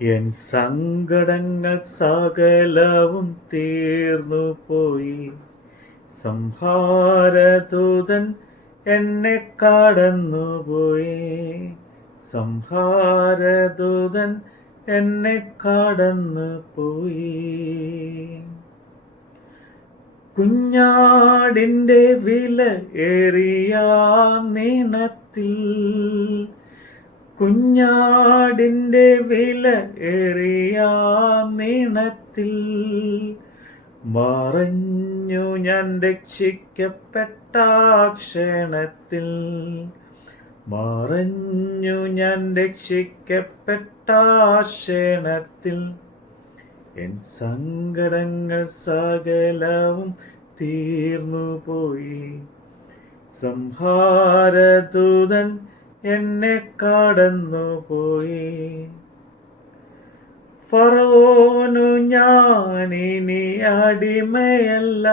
N സങ്കടങ്ങൾ സകലവും തീർന്നു പോയി. സംഹാരദൂതൻ എന്നെ കടന്നുപോയി. സംഹാരദൂതൻ എന്നെ കടന്നുപോയി. കുഞ്ഞാടിൻ്റെ വില ഏറിയ നീണത്തിൽ, കുഞ്ഞാടിൻ്റെ വില ഏറിയ നീണത്തിൽ മറഞ്ഞു ഞാൻ രക്ഷിക്കപ്പെട്ട ക്ഷണത്തിൽ, മറഞ്ഞു ഞാൻ രക്ഷിക്കപ്പെട്ട ക്ഷണത്തിൽ എൻ സങ്കടങ്ങൾ സകലവും തീർന്നുപോയി. സംഹാരദൂതൻ എന്നെ കടന്നുപോയി. ഫറവോനു ഞാനിനി അടിമയല്ല,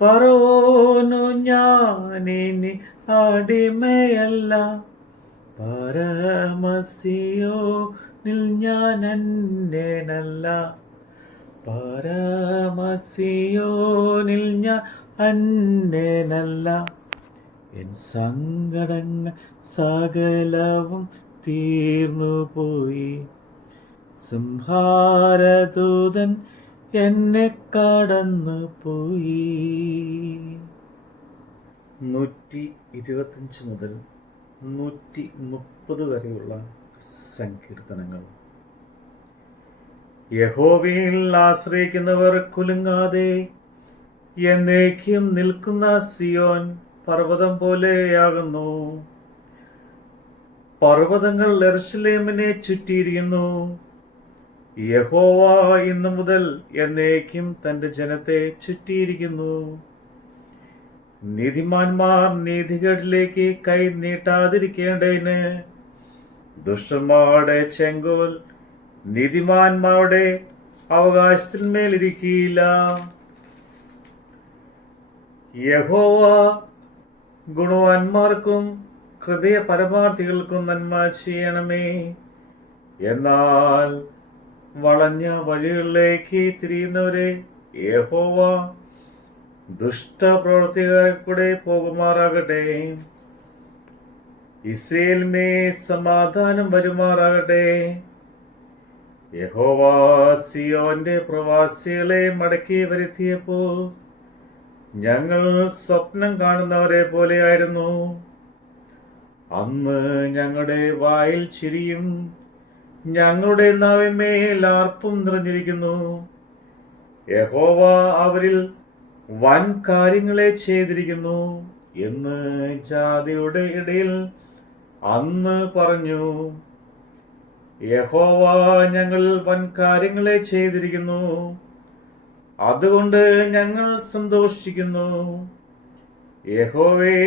ഫറവോനു ഞാനിനി അടിമയല്ല. പരമസിയോനിൽ ഞാൻ അന്യനല്ല, പരമസിയോനിൽ ഞാൻ അന്യനല്ല. എൻ സങ്കടങ്ങൾ സകലവും തീർന്നുപോയി. സംഹാരദൂതൻ എന്നെ കടന്നുപോയി. 125 മുതൽ 130 വരെയുള്ള സങ്കീർത്തനങ്ങൾ. യഹോവയിൽ ആശ്രയിക്കുന്നവർ കുലുങ്ങാതെ എന്നേക്കും നിൽക്കുന്ന സിയോൻ പർവ്വതം പോലെയാകുന്നു. പർവ്വതങ്ങൾ യെരൂശലേമിനെ ചുറ്റിയിരിക്കുന്നു. യഹോവ ഇന്നു മുതൽ എന്നേക്കും തന്റെ ജനത്തെ ചുറ്റിയിരിക്കുന്നു. നീതിമാന്മാർ നീതികേടിലേക്ക് കൈ നീട്ടാതിരിക്കേണ്ടതിന് ദുഷ്ടന്മാരുടെ ചെങ്കോൽ നീതിമാന്മാരുടെ അവകാശത്തിന്മേലിരിക്കില്ല. യഹോവ ഗുണവാന്മാർക്കും ഹൃദയ പരമാർത്ഥികൾക്കും നന്മ ചെയ്യണമേ. എന്നാൽ വളഞ്ഞ വഴികളിലേക്ക് തിരിയുന്നവരെ യഹോവ ദുഷ്ടപ്രവൃത്തികളിലൂടെ പോകുമാറാകട്ടെ. ഇസ്രായേലിന്മേ സമാധാനം വരുമാറാകട്ടെ. യഹോവ സിയോന്റെ പ്രവാസികളെ മടക്കി വരുത്തിയപ്പോൾ ഞങ്ങൾ സ്വപ്നം കാണുന്നവരെ പോലെയായിരുന്നു. അന്ന് ഞങ്ങളുടെ വായിൽ ചിരിയും ഞങ്ങളുടെ നാവിന്മേൽ ആർപ്പും നിറഞ്ഞിരിക്കുന്നു. യഹോവ അവരിൽ വൻ കാര്യങ്ങളെ ചെയ്തിരിക്കുന്നു എന്ന് ജാതിയുടെ ഇടയിൽ അന്ന് പറഞ്ഞു. യഹോവ ഞങ്ങൾ വൻ കാര്യങ്ങളെ ചെയ്തിരിക്കുന്നു, അതുകൊണ്ട് ഞങ്ങൾ സന്തോഷിക്കുന്നു. യഹോവേ,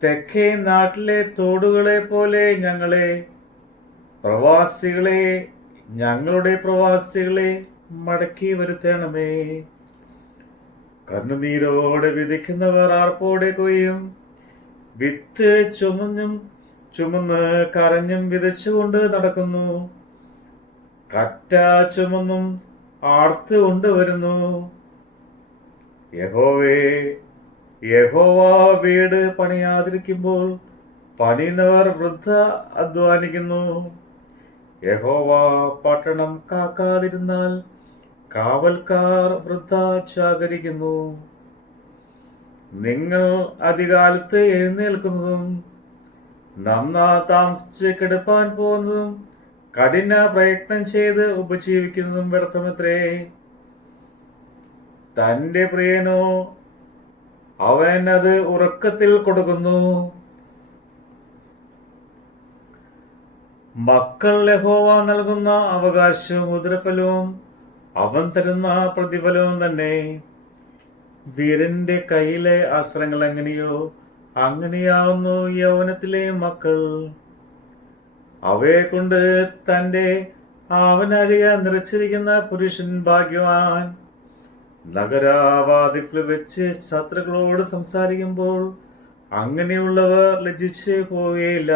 തെക്കേ നാട്ടിലെ തോടുകളെ പോലെ ഞങ്ങളെ പ്രവാസികളെ, ഞങ്ങളുടെ പ്രവാസികളെ മടക്കി വരുത്തണമേ. കണ്ണുനീരോടെ വിതയ്ക്കുന്നവർ ആർപ്പോടെ കൊയ്യും. വിത്ത് ചുമന്ന് കരഞ്ഞും വിതച്ചുകൊണ്ട് നടക്കുന്നു. കറ്റ ചുമന്നും ആർത്ത് കൊണ്ടുവരുന്നു. യഹോവ വീട് പണിയാതിരിക്കുമ്പോൾ പണിയുന്നവർ വൃഥ അധ്വാനിക്കുന്നു. യഹോവ പട്ടണം കാക്കാതിരുന്നാൽ കാവൽക്കാർ വൃഥ ജാഗരിക്കുന്നു. നിങ്ങൾ അധികാലത്ത് എഴുന്നേൽക്കുന്നതും നന്നാ താമസിച്ച് കിടപ്പാൻ പോകുന്നതും കഠിന പ്രയത്നം ചെയ്ത് ഉപജീവിക്കുന്നതും വ്യർത്ഥമത്രേ. തന്റെ പ്രിയനോ അവൻ അത് ഉറക്കത്തിൽ കൊടുക്കുന്നു. മക്കൾ യഹോവ നൽകുന്ന അവകാശവും ഉദരഫലവും അവൻ തരുന്ന പ്രതിഫലവും തന്നെ. വീരന്റെ കയ്യിലെ അസ്ത്രങ്ങൾ എങ്ങനെയോ അങ്ങനെയാവുന്നു യൗവനത്തിലെ മക്കൾ. അവയെ കൊണ്ട് തന്റെ ആവനാഴിക നിറച്ചിരിക്കുന്ന പുരുഷൻ ഭാഗ്യവാൻ. നഗരവാതിൽ വെച്ച് ശത്രുക്കളോട് സംസാരിക്കുമ്പോൾ അങ്ങനെയുള്ളവർ ലജ്ജിച്ച് പോവുകയില്ല.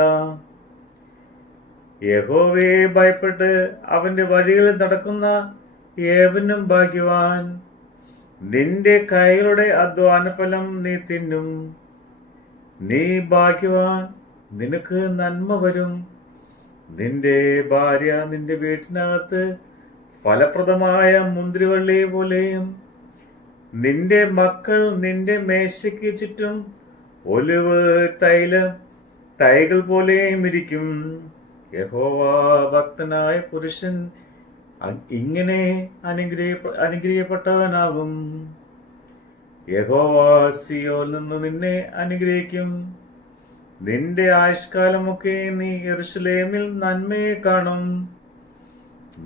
യഹോവയെ ഭയപ്പെട്ട് അവന്റെ വഴികളിൽ നടക്കുന്ന ഏവനും ഭാഗ്യവാൻ. നിന്റെ കൈകളുടെ അധ്വാനഫലം നീ തിന്നും. നീ ഭാഗ്യവാൻ, നിനക്ക് നന്മ വരും. നിന്റെ ഭാര്യ നിന്റെ വീട്ടിനകത്ത് ഫലപ്രദമായ മുന്തിരിവള്ളി പോലെയും നിന്റെ മക്കൾ നിന്റെ മേശയ്ക്ക് ചുറ്റും ഒലിവ് തൈകൾ പോലെയും ഇരിക്കും. യഹോവ ഭക്തനായ പുരുഷൻ ഇങ്ങനെ അനുഗ്രഹിക്കപ്പെട്ടവനാകും. യഹോവ സിയോനിൽ നിന്ന് നിന്നെ അനുഗ്രഹിക്കും. നിന്റെ ആയുഷ്കാലമൊക്കെ നീ യെരൂശലേമിൽ നന്മയെ കാണും.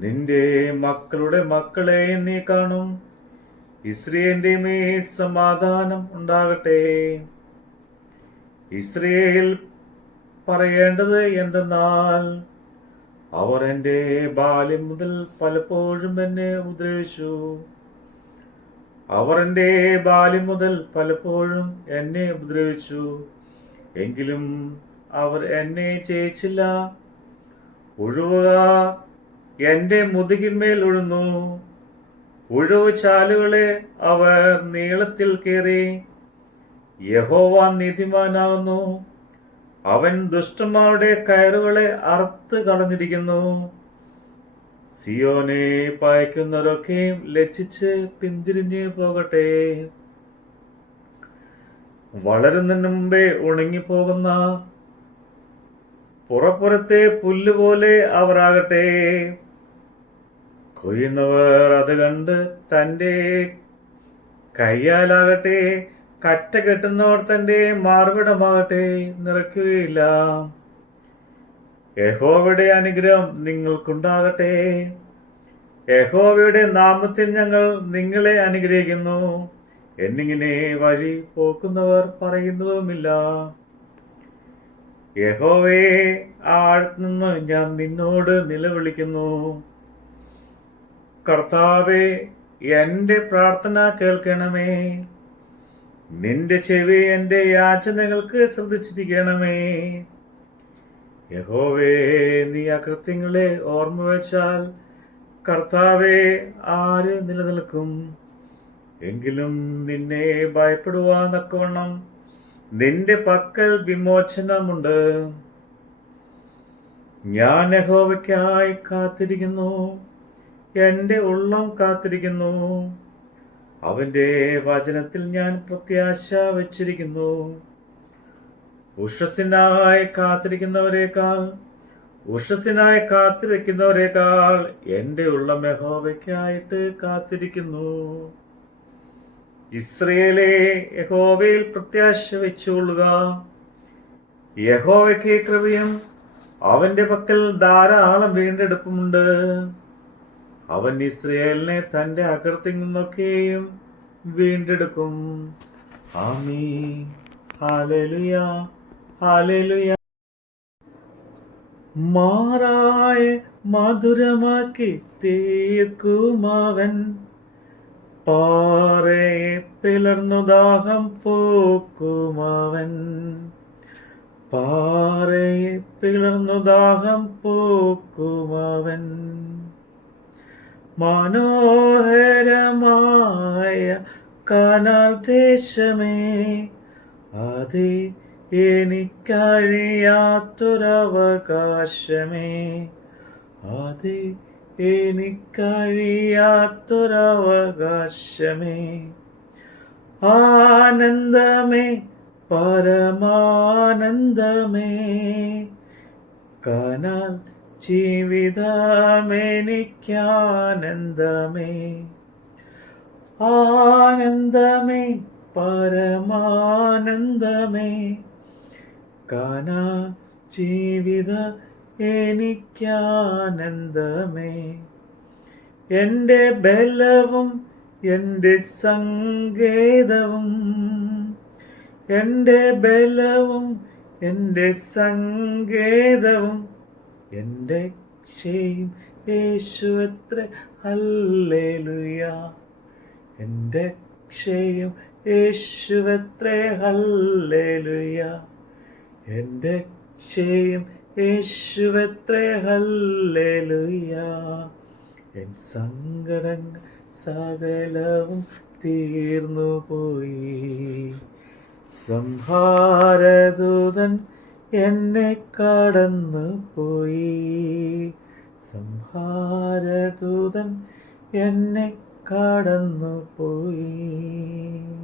നിന്റെ മക്കളുടെ മക്കളെയും നീ കാണും. ഇസ്രായേലിന്റെ മേൽ സമാധാനം ഉണ്ടാകട്ടെ. ഇസ്രായേൽ പറയേണ്ടത് എന്തെന്നാൽ, അവർ എൻ്റെ ബാല്യം മുതൽ പലപ്പോഴും എന്നെ ഉപദ്രവിച്ചു. അവർ എൻ്റെ ബാല്യം മുതൽ പലപ്പോഴും എന്നെ ഉപദ്രവിച്ചു, എങ്കിലും അവർ എന്നെ ജയിച്ചില്ല. ഉഴുവുക എൻ്റെ മുതുകിന്മേൽ ഉഴുന്നു. ഉഴവ് ചാലുകളെ അവർ നീളത്തിൽ കയറി. യഹോവ നീതിമാനാകുന്നു. അവൻ ദുഷ്ടന്മാരുടെ കയറുകളെ അറുത്ത് കളഞ്ഞിരിക്കുന്നു. സിയോനെ പായിക്കുന്നവരൊക്കെയും ലജ്ജിച്ച് പിന്തിരിഞ്ഞ് പോകട്ടെ. വളരുന്നതിന് മുമ്പേ ഉണങ്ങിപ്പോകുന്ന പുറപ്പുറത്തെ പുല്ലുപോലെ അവർ ആകട്ടെ. കൊയ്യുന്നവർ അത് കണ്ട് തൻ്റെ കയ്യാലാകട്ടെ, കറ്റ കെട്ടുന്നവർ തൻ്റെ മാർവിടമാകട്ടെ നിറയ്ക്കുകയില്ല. യഹോവയുടെ അനുഗ്രഹം നിങ്ങൾക്കുണ്ടാകട്ടെ. യഹോവയുടെ നാമത്തിൽ ഞങ്ങൾ നിങ്ങളെ അനുഗ്രഹിക്കുന്നു എന്നിങ്ങനെ വഴി പോക്കുന്നവർ പറയുന്നതുമില്ല. യഹോവയെ, ആഴത്തുനിന്ന് ഞാൻ നിന്നോട് നിലവിളിക്കുന്നു. കർത്താവേ, എൻ്റെ പ്രാർത്ഥന കേൾക്കണമേ. നിന്റെ ചെവി എൻ്റെ യാചനകൾക്ക് ശ്രദ്ധിച്ചിരിക്കണമേ. യഹോവേ, നീ അകൃത്യങ്ങളെ ഓർമ്മ വെച്ചാൽ കർത്താവേ, ആര് നിലനിൽക്കും? എങ്കിലും നിന്നെ ഭയപ്പെടുവാൻ തക്കവണ്ണം നിന്റെ പക്കൽ വിമോചനമുണ്ട്. ഞാൻ യഹോവയ്ക്കായി കാത്തിരിക്കുന്നു. എൻ്റെ ഉള്ളം കാത്തിരിക്കുന്നു. അവന്റെ വചനത്തിൽ ഞാൻ പ്രത്യാശ വച്ചിരിക്കുന്നു. ഉഷസ്സിനായി കാത്തിരിക്കുന്നവരെക്കാൾ എൻ്റെ ഉള്ളം യഹോവയ്ക്കായിട്ട് കാത്തിരിക്കുന്നു. ഇസ്രായേലേ, യഹോവയിൽ പ്രത്യാശ വെച്ചുകൊള്ളുക. യഹോവയ്ക്ക് കൃപയും അവന്റെ പക്കൽ ധാരാളം വീണ്ടെടുപ്പുമുണ്ട്. അവൻ ഇസ്രായേലിനെ തന്റെ അകൃത്യത്തിൽ നിന്നൊക്കെയും വീണ്ടെടുക്കും. ആമീൻ. Hallelujah, hallelujah. മാറായ മധുരമാക്കി തീർക്കുമവൻ, പാറയെ പിളർന്നു ദാഹം പോക്കുമവൻ. പാറയെ പിളർന്നു ദാഹം പോക്കുമവൻ. മനോഹരമായ കനാൻ ദേശമേ, അത് എനിക്കഴിയാത്തൊരവകാശമേ, അത് എനിക്കഴിയാത്തൊരവകാശമേ. ആനന്ദമേ, പരമാനന്ദമേ, കനാൻ ജീവിതമെനിക്കാനന്ദമേ. ആനന്ദമേ, പരമാനന്ദമേ, കനാൻ ജീവിത എനിക്കാനന്ദമേ. എൻ്റെ ബലവും എൻ്റെ സങ്കേതവും, എൻ്റെ ബലവും എൻ്റെ സങ്കേതവും, എൻ്റെ രക്ഷയും യേശുവത്രേ. ഹല്ലേലൂയ. എൻ്റെ രക്ഷയും യേശുവത്രേ. ഹല്ലേലൂയ. എൻ്റെ രക്ഷയും യേശുവെത്ര ഹല്ലേലൂയ. എൻ സങ്കടങ്ങൾ സകലവും തീർന്നുപോയി. സംഹാരദൂതൻ എന്നെ കടന്നു പോയി. സംഹാരദൂതൻ എന്നെ കടന്നു പോയി.